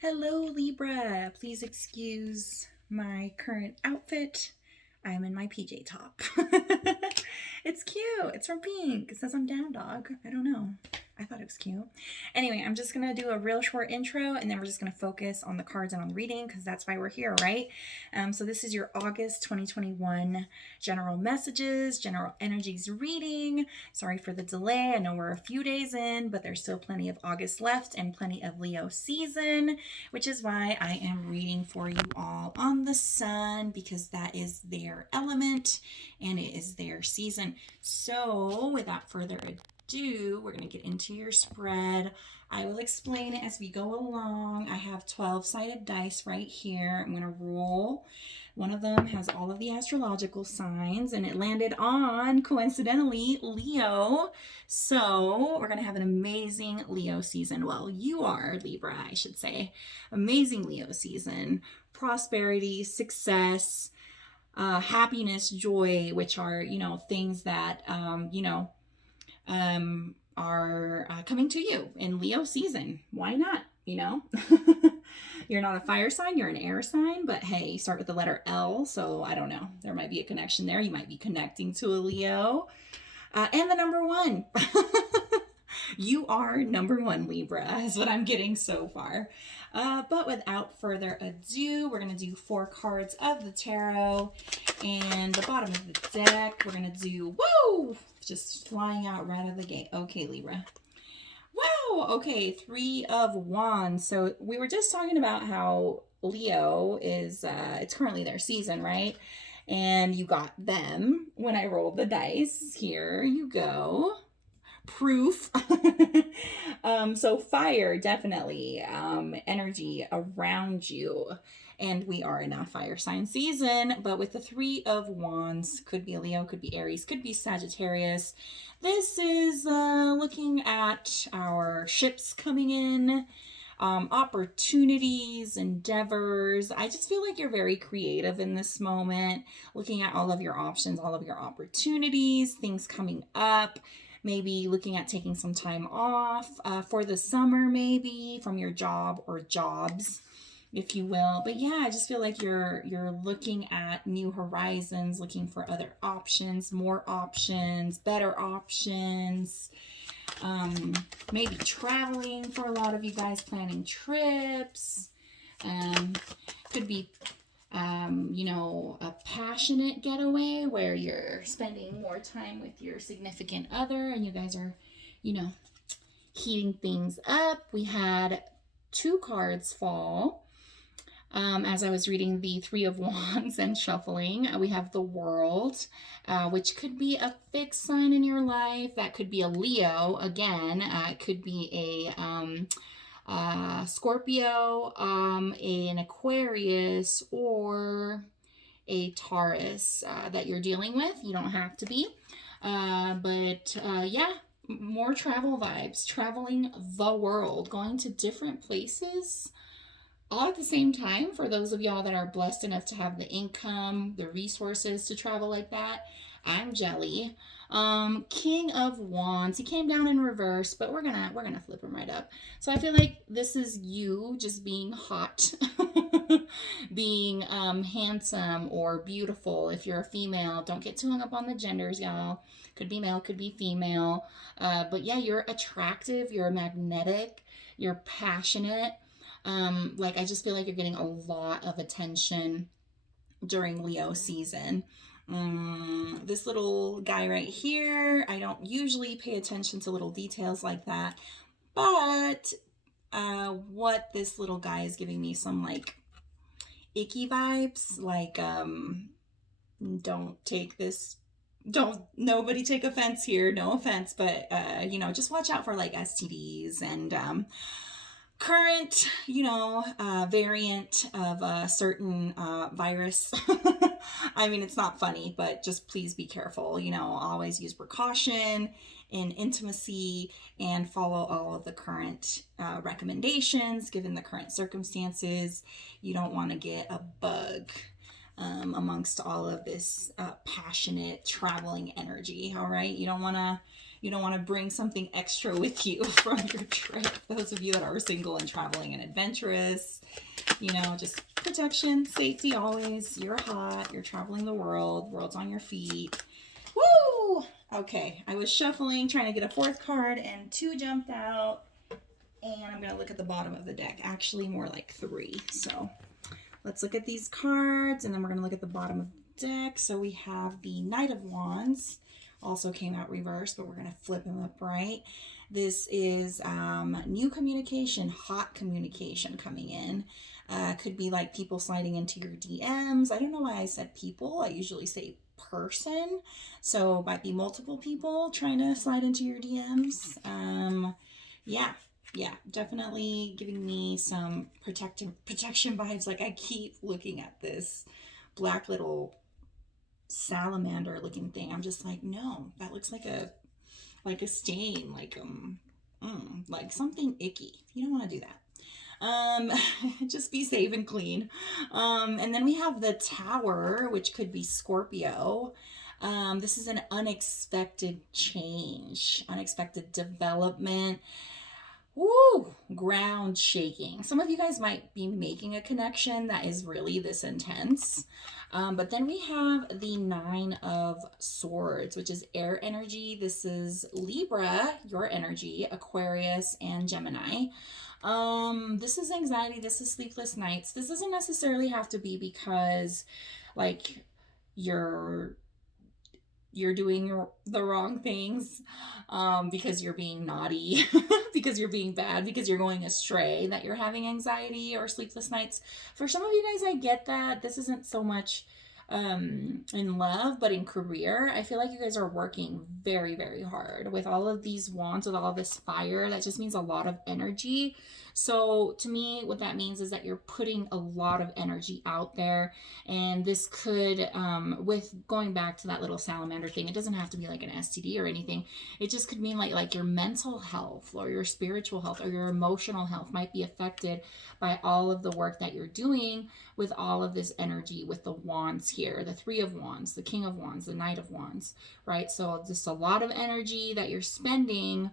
Hello, Libra. Please excuse my current outfit. I'm in my PJ top. It's cute. It's from Pink. It says I'm down, dog. I don't know. I thought it was cute. Anyway, I'm just going to do a real short intro and then we're just going to focus on the cards and on the reading because that's why we're here, right? So this is your August 2021 general messages, general energies reading. Sorry for the delay. I know we're a few days in, but there's still plenty of August left and plenty of Leo season, which is why I am reading for you all on the sun because that is their element and it is their season. So without further ado, we're going to get into your spread. I will explain it as we go along. I have 12-sided dice right here. I'm going to roll. One of them has all of the astrological signs, and it landed on, coincidentally, Leo. So we're going to have an amazing Leo season. Well, you are, Libra, I should say. Amazing Leo season. Prosperity, success, happiness, joy, which are, things that, are coming to you in Leo season. Why not? You're not a fire sign, you're an air sign, but hey, you start with the letter L, so I don't know. There might be a connection there. You might be connecting to a Leo. And the number one. You are number one, Libra, is what I'm getting so far. But without further ado, we're going to do 4 cards of the tarot. And the bottom of the deck, we're going to do, woo! Just flying out right out of the gate. Okay, Libra. Wow! Okay, 3 of Wands. So we were just talking about how Leo is, it's currently their season, right? And you got them when I rolled the dice. Here you go. Proof. So fire, definitely, energy around you. And we are in a fire sign season, but with the 3 of Wands, could be a Leo, could be Aries, could be Sagittarius. This is looking at our ships coming in, opportunities, endeavors. I just feel like you're very creative in this moment, looking at all of your options, all of your opportunities, things coming up. Maybe looking at taking some time off for the summer, maybe from your job or jobs, if you will. But yeah, I just feel like you're looking at new horizons, looking for other options, more options, better options. Maybe traveling for a lot of you guys, planning trips. Could be a passionate getaway where you're spending more time with your significant other and you guys are, heating things up. We had 2 cards fall. As I was reading the 3 of Wands and shuffling, we have the World, which could be a fixed sign in your life. That could be a Leo again. It could be a Scorpio, an Aquarius, or a Taurus that you're dealing with. You don't have to be. Yeah, more travel vibes, traveling the world, going to different places all at the same time. For those of y'all that are blessed enough to have the income, the resources to travel like that, I'm jelly. King of Wands, he came down in reverse, but we're gonna flip him right up. So I feel like this is you just being hot, being handsome or beautiful. If you're a female, don't get too hung up on the genders, y'all. Could be male, could be female. But yeah, you're attractive, you're magnetic, you're passionate. I just feel like you're getting a lot of attention during Leo season. This little guy right here, I don't usually pay attention to little details like that, but what this little guy is giving me some icky vibes, don't nobody take offense here, no offense, but just watch out for STDs and current, variant of a certain virus. I mean, it's not funny, but just please be careful. Always use precaution in intimacy and follow all of the current recommendations given the current circumstances. You don't want to get a bug amongst all of this passionate traveling energy. All right. You don't want to You don't want to bring something extra with you from your trip. Those of you that are single and traveling and adventurous, you know, just protection, safety always. You're hot. You're traveling the world. World's on your feet. Woo! Okay, I was shuffling, trying to get a fourth card, and 2 jumped out. And I'm going to look at the bottom of the deck. Actually, more like 3. So let's look at these cards, and then we're going to look at the bottom of the deck. So we have the Knight of Wands. Also came out reversed, but we're going to flip him up right. This is new communication, hot communication coming in. Could be like people sliding into your DMs. I don't know why I said people. I usually say person. So might be multiple people trying to slide into your DMs. Yeah, definitely giving me some protection vibes. Like I keep looking at this black little salamander looking thing. I'm just like, no, that looks like a stain, like something icky. You don't want to do that. Just be safe and clean. And then we have the Tower, which could be Scorpio. This is an unexpected change, unexpected development. Woo, ground shaking. Some of you guys might be making a connection that is really this intense. But then we have the 9 of Swords, which is air energy. This is Libra, your energy, Aquarius, and Gemini. This is anxiety. This is sleepless nights. This doesn't necessarily have to be because like you're doing the wrong things, because you're being naughty, because you're being bad, because you're going astray, that you're having anxiety or sleepless nights. For some of you guys, I get that. This isn't so much in love, but in career. I feel like you guys are working very, very hard with all of these wands, with all of this fire. That just means a lot of energy. So to me, what that means is that you're putting a lot of energy out there. And this could, with going back to that little salamander thing, it doesn't have to be like an STD or anything. It just could mean like your mental health or your spiritual health or your emotional health might be affected by all of the work that you're doing with all of this energy, with the wands here, the 3 of Wands, the King of Wands, the Knight of Wands, right? So just a lot of energy that you're spending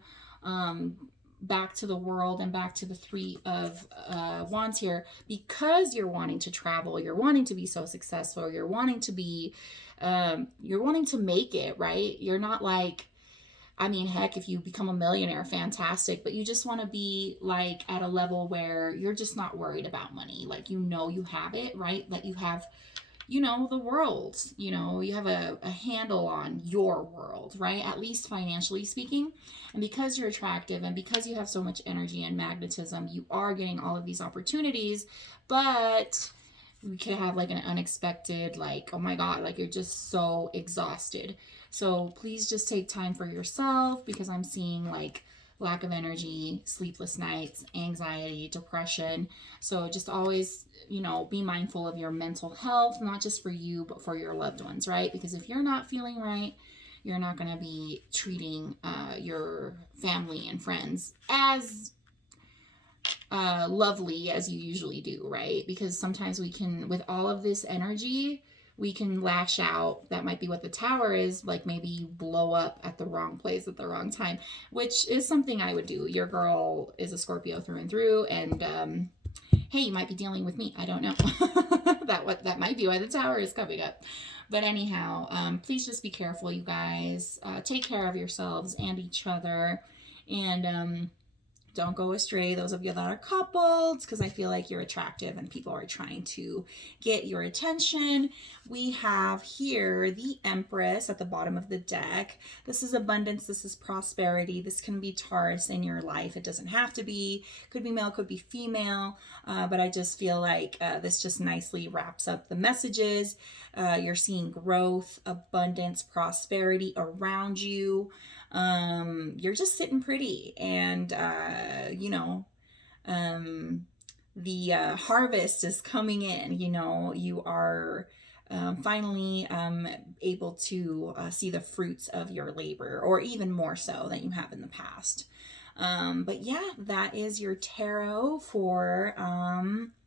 back to the world and back to the 3 of Wands here, because you're wanting to travel, you're wanting to be so successful, you're wanting to be, you're wanting to make it, right? You're not like, I mean, heck, if you become a millionaire, fantastic, but you just want to be like at a level where you're just not worried about money. Like, you know, you have it, right? That you have, you know, the world, you know, you have a handle on your world, right? At least financially speaking. And because you're attractive and because you have so much energy and magnetism, you are getting all of these opportunities, but we could have like an unexpected, like, oh my God, like you're just so exhausted. So please just take time for yourself, because I'm seeing like lack of energy, sleepless nights, anxiety, depression. So just always, you know, be mindful of your mental health, not just for you, but for your loved ones, right? Because if you're not feeling right, you're not going to be treating your family and friends as lovely as you usually do, right? Because sometimes we can, with all of this energy, we can lash out. That might be what the Tower is, like maybe you blow up at the wrong place at the wrong time, which is something I would do. Your girl is a Scorpio through and through, and hey, you might be dealing with me. I don't know. that might be why the Tower is coming up. But anyhow, please just be careful, you guys. Take care of yourselves and each other, and don't go astray, those of you that are coupled, because I feel like you're attractive and people are trying to get your attention. We have here the Empress at the bottom of the deck. This is abundance. This is prosperity. This can be Taurus in your life. It doesn't have to be. Could be male, could be female. But I just feel like this just nicely wraps up the messages. You're seeing growth, abundance, prosperity around you. You're just sitting pretty, and you know, the harvest is coming in. You know, you are finally able to see the fruits of your labor, or even more so than you have in the past. But yeah, that is your tarot for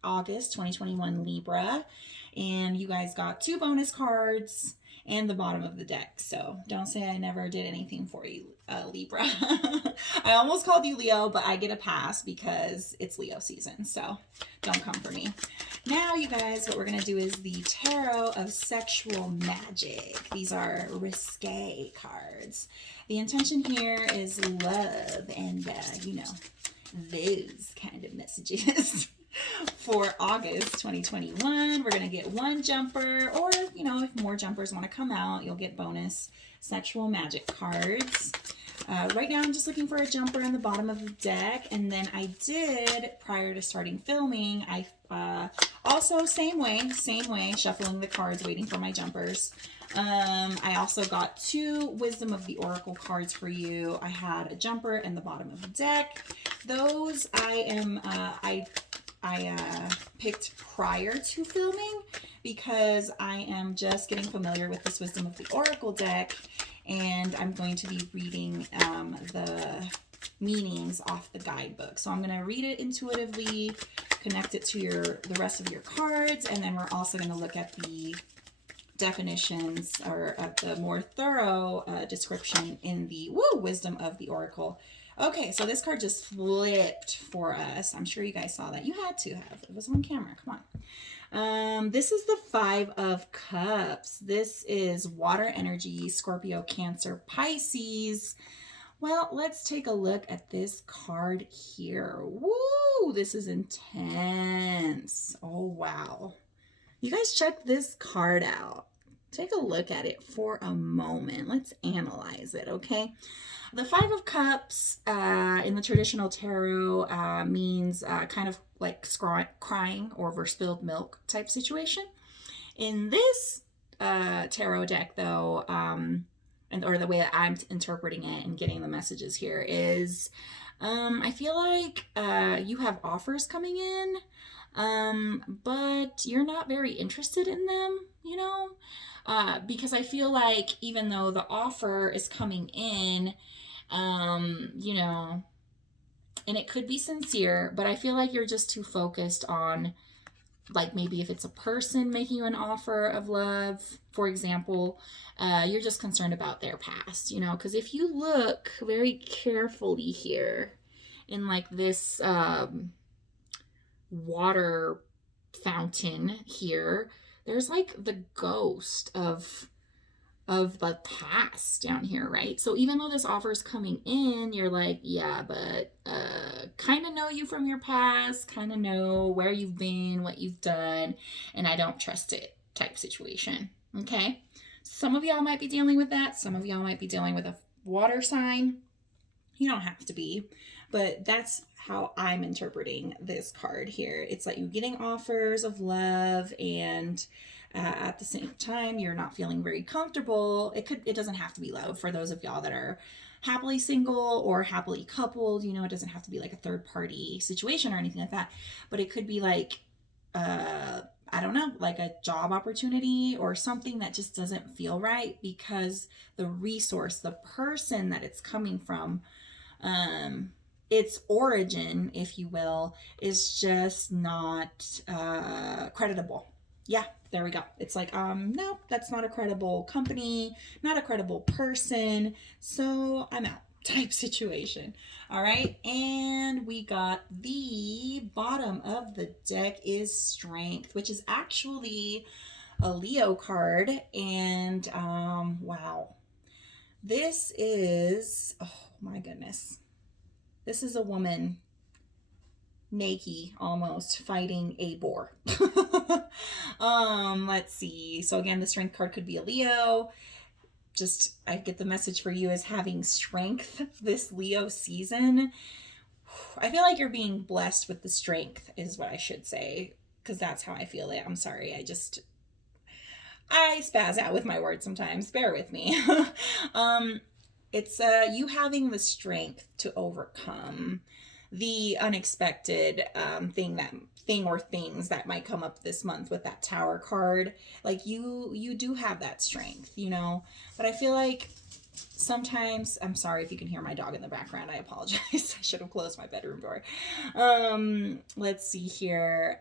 August 2021 Libra. And you guys got 2 bonus cards and the bottom of the deck. So don't say I never did anything for you, Libra. I almost called you Leo, but I get a pass because it's Leo season. So don't come for me. Now, you guys, what we're going to do is the Tarot of Sexual Magic. These are risque cards. The intention here is love and, you know, those kind of messages. For August 2021, we're going to get one jumper, or, you know, if more jumpers want to come out, you'll get bonus sexual magic cards. Right now, I'm just looking for a jumper on the bottom of the deck, and then I did, prior to starting filming, I also, same way, shuffling the cards, waiting for my jumpers. I also got 2 Wisdom of the Oracle cards for you. I had a jumper in the bottom of the deck. Those I picked prior to filming because I am just getting familiar with this Wisdom of the Oracle deck, and I'm going to be reading the meanings off the guidebook. So I'm going to read it intuitively, connect it to the rest of your cards, and then we're also going to look at the definitions or the more thorough description in the Wisdom of the Oracle. Okay, so this card just flipped for us. I'm sure you guys saw that. You had to have. It was on camera. Come on. This is the 5 of Cups. This is water energy, Scorpio, Cancer, Pisces. Well, let's take a look at this card here. Woo, this is intense. Oh, wow. You guys check this card out. Take a look at it for a moment. Let's analyze it, okay? The 5 of Cups in the traditional tarot means kind of like crying over spilled milk type situation. In this tarot deck, though, or the way that I'm interpreting it and getting the messages here is, I feel like you have offers coming in, but you're not very interested in them, you know? Because I feel like even though the offer is coming in, you know, and it could be sincere, but I feel like you're just too focused on, like, maybe if it's a person making you an offer of love, for example, you're just concerned about their past, you know, because if you look very carefully here in like this water fountain here, there's like the ghost of the past down here, right? So even though this offer is coming in, you're like, yeah, but kind of know you from your past, kind of know where you've been, what you've done, and I don't trust it type situation, okay? Some of y'all might be dealing with that. Some of y'all might be dealing with a water sign. You don't have to be, but that's how I'm interpreting this card here. It's like you're getting offers of love, and at the same time, you're not feeling very comfortable. It doesn't have to be love for those of y'all that are happily single or happily coupled. You know, it doesn't have to be like a third party situation or anything like that, but it could be like, I don't know, like a job opportunity or something that just doesn't feel right because the resource, the person that it's coming from, its origin, if you will, is just not creditable. Yeah, there we go. It's like, no, that's not a credible company, not a credible person, so I'm out type situation. All right, and we got the bottom of the deck is Strength, which is actually a Leo card, and wow. This is, oh my goodness. This is a woman, naked almost, fighting a boar. Let's see. So again, the Strength card could be a Leo. Just, I get the message for you as having strength this Leo season. I feel like you're being blessed with the strength is what I should say, because that's how I feel it. I'm sorry. I spaz out with my words sometimes. Bear with me. It's you having the strength to overcome the unexpected thing or things that might come up this month with that Tower card. Like you do have that strength, you know, but I feel like sometimes, I'm sorry if you can hear my dog in the background, I apologize. I should have closed my bedroom door. Let's see here.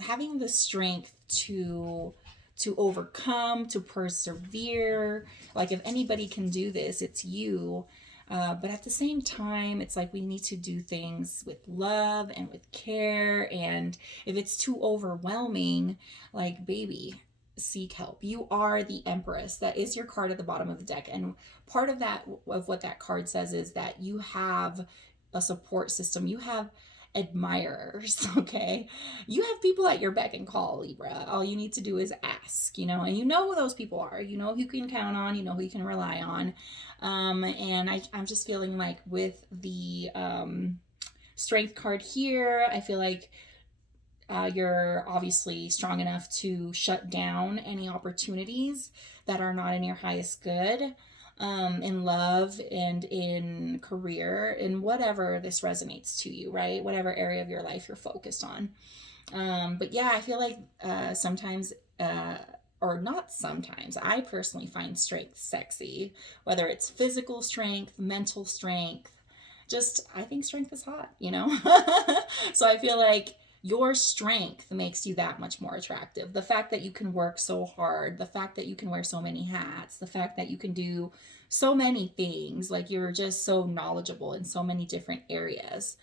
Having the strength to to overcome, to persevere. Like if anybody can do this, it's you. But at the same time, it's like we need to do things with love and with care. And if it's too overwhelming, like, baby, seek help. You are the Empress. That is your card at the bottom of the deck. And part of that, of what that card says, is that you have a support system. You have admirers, okay? You have people at your beck and call, Libra. All you need to do is ask, you know, and you know who those people are. You know who you can count on. You know who you can rely on. And I'm just feeling like with the Strength card here, I feel like you're obviously strong enough to shut down any opportunities that are not in your highest good, in love and in career, in whatever this resonates to you, right? Whatever area of your life you're focused on. But yeah, I feel like sometimes, or not sometimes, I personally find strength sexy, whether it's physical strength, mental strength, just, I think strength is hot, you know? So I feel like your strength makes you that much more attractive. The fact that you can work so hard, the fact that you can wear so many hats, the fact that you can do so many things, like you're just so knowledgeable in so many different areas.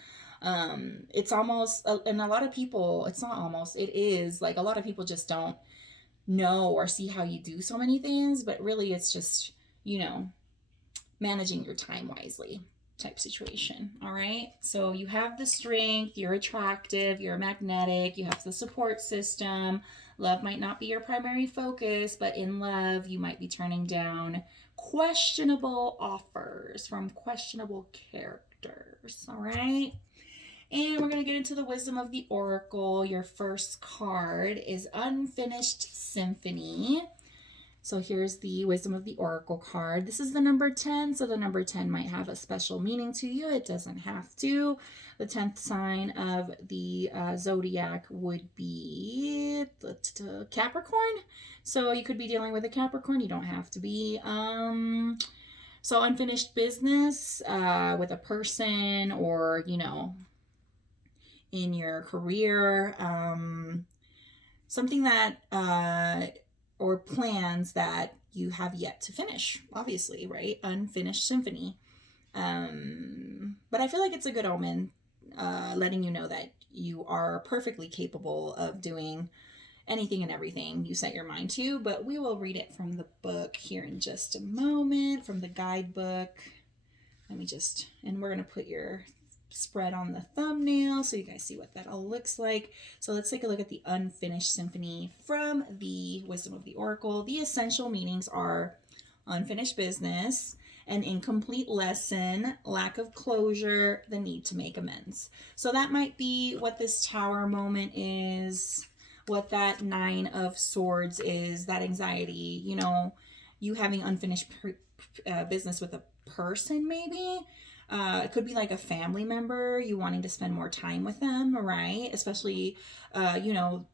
It's almost, and a lot of people, it's not almost, it is, like a lot of people just don't know or see how you do so many things, but really it's just, you know, managing your time wisely type situation. All right, so you have the strength, you're attractive, you're magnetic, you have the support system. Love might not be your primary focus, but in love you might be turning down questionable offers from questionable characters. All right, and we're going to get into the wisdom of the oracle. Your first card is Unfinished Symphony. So here's the wisdom of the oracle card. This is the number 10, so the number 10 might have a special meaning to you. It doesn't have to. The 10th sign of the zodiac would be Capricorn. So you could be dealing with a Capricorn. You don't have to be. So unfinished business with a person, or, you know, in your career, something that or plans that you have yet to finish, obviously, right? Unfinished symphony. But I feel like it's a good omen, letting you know that you are perfectly capable of doing anything and everything you set your mind to. But we will read it from the book here in just a moment, from the guidebook. Let me just, and we're going to put your spread on the thumbnail so you guys see what that all looks like. So let's take a look at the Unfinished Symphony from the Wisdom of the Oracle. The essential meanings are unfinished business, an incomplete lesson, lack of closure, the need to make amends. So that might be what this Tower moment is, what that Nine of Swords is, that anxiety, you know, you having unfinished business with a person maybe. It could be like a family member, you wanting to spend more time with them, right? Especially, you know,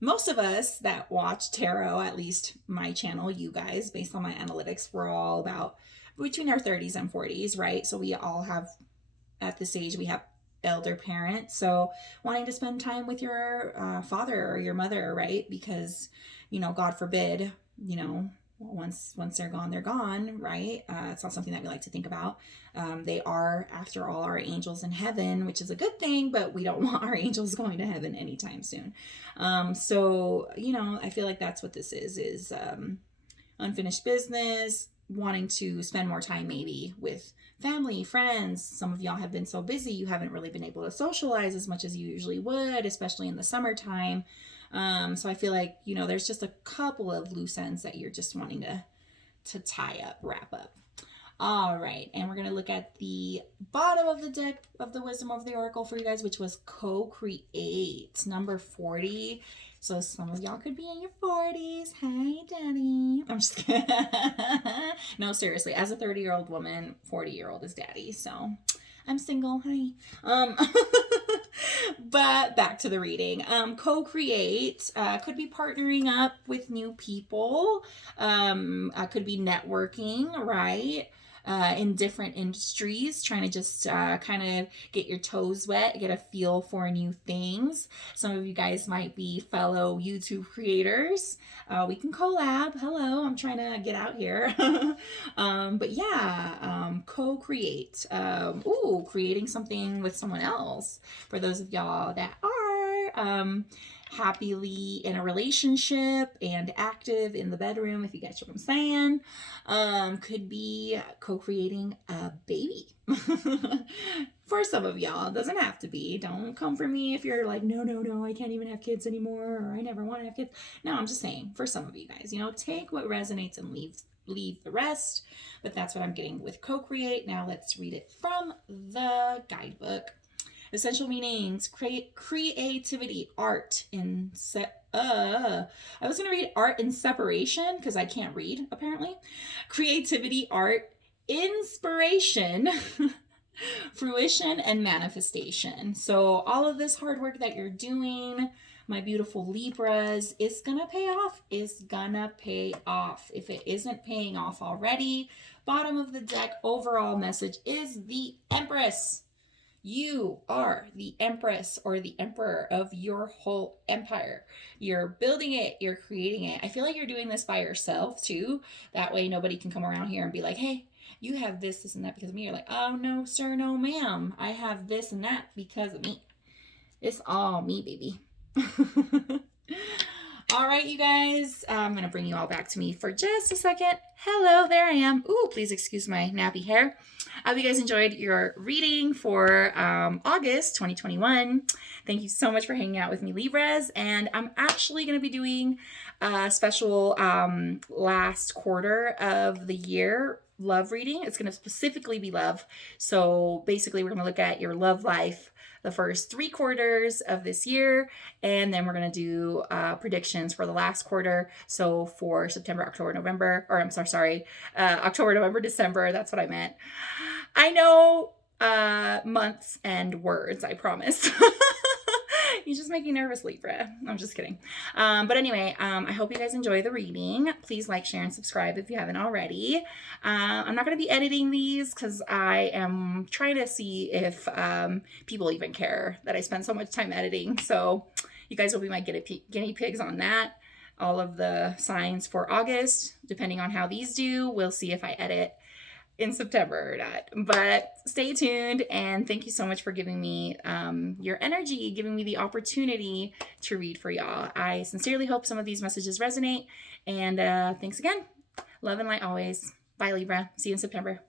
most of us that watch tarot, at least my channel, you guys, based on my analytics, we're all about between our 30s and 40s, right? So we all have, at this age, we have elder parents. So wanting to spend time with your father or your mother, right? Because, you know, God forbid, you know, once they're gone, right? It's not something that we like to think about. They are, after all, our angels in heaven, which is a good thing, but we don't want our angels going to heaven anytime soon. So, you know, I feel like that's what this is unfinished business, wanting to spend more time maybe with family, friends. Some of y'all have been so busy, you haven't really been able to socialize as much as you usually would, especially in the summertime. So I feel like, you know, there's just a couple of loose ends that you're just wanting to tie up, wrap up. All right. And we're going to look at the bottom of the deck of the Wisdom of the Oracle for you guys, which was co-create, number 40. So some of y'all could be in your 40s. Hi, daddy. I'm just kidding. No, seriously, as a 30-year-old woman, 40-year-old is daddy. So I'm single. Hi. But back to the reading. Co-create could be partnering up with new people. Could be networking, right? in different industries, trying to just kind of get your toes wet, get a feel for new things. Some of you guys might be fellow YouTube creators. We can collab. Hello, I'm trying to get out here. But yeah, co-create. Creating something with someone else. For those of y'all that are happily in a relationship and active in the bedroom, if you get what I'm saying, could be co-creating a baby. For some of y'all, it doesn't have to be. Don't come for me if you're like, no, I can't even have kids anymore, or I never want to have kids. No, I'm just saying, for some of you guys, take what resonates and leave the rest. But that's what I'm getting with co-create. Now let's read it from the guidebook. Essential meanings: creativity, art in I was going to read art in separation because I can't read, apparently. Creativity, art, inspiration, fruition, and manifestation. So all of this hard work that you're doing, my beautiful Libras, is going to pay off. Is going to pay off. If it isn't paying off already, bottom of the deck, overall message is the Empress. You are the empress or the emperor of your whole empire. You're building it. You're creating it. I feel like you're doing this by yourself too. That way nobody can come around here and be like, hey, you have this, and that because of me. You're like, oh, no, sir, no, ma'am. I have this and that because of me. It's all me, baby. All right, you guys, I'm going to bring you all back to me for just a second. Hello, there I am. Ooh, please excuse my nappy hair. I hope you guys enjoyed your reading for August 2021. Thank you so much for hanging out with me, Libras. And I'm actually going to be doing a special last quarter of the year love reading. It's going to specifically be love. So basically, we're going to look at your love life the first 3 quarters of this year, and then we're going to do predictions for the last quarter. So for September, October, November, or I'm sorry, October, November, December. That's what I meant. I know months and words, I promise. You just make me nervous, Libra. I'm just kidding. But anyway, I hope you guys enjoy the reading. Please like, share, and subscribe if you haven't already. I'm not going to be editing these because I am trying to see if people even care that I spend so much time editing. So you guys will be my guinea pigs on that. All of the signs for August, depending on how these do, we'll see if I edit in September or not. But stay tuned, and thank you so much for giving me your energy, giving me the opportunity to read for y'all. I sincerely hope some of these messages resonate, and thanks again. Love and light always. Bye, Libra. See you in September.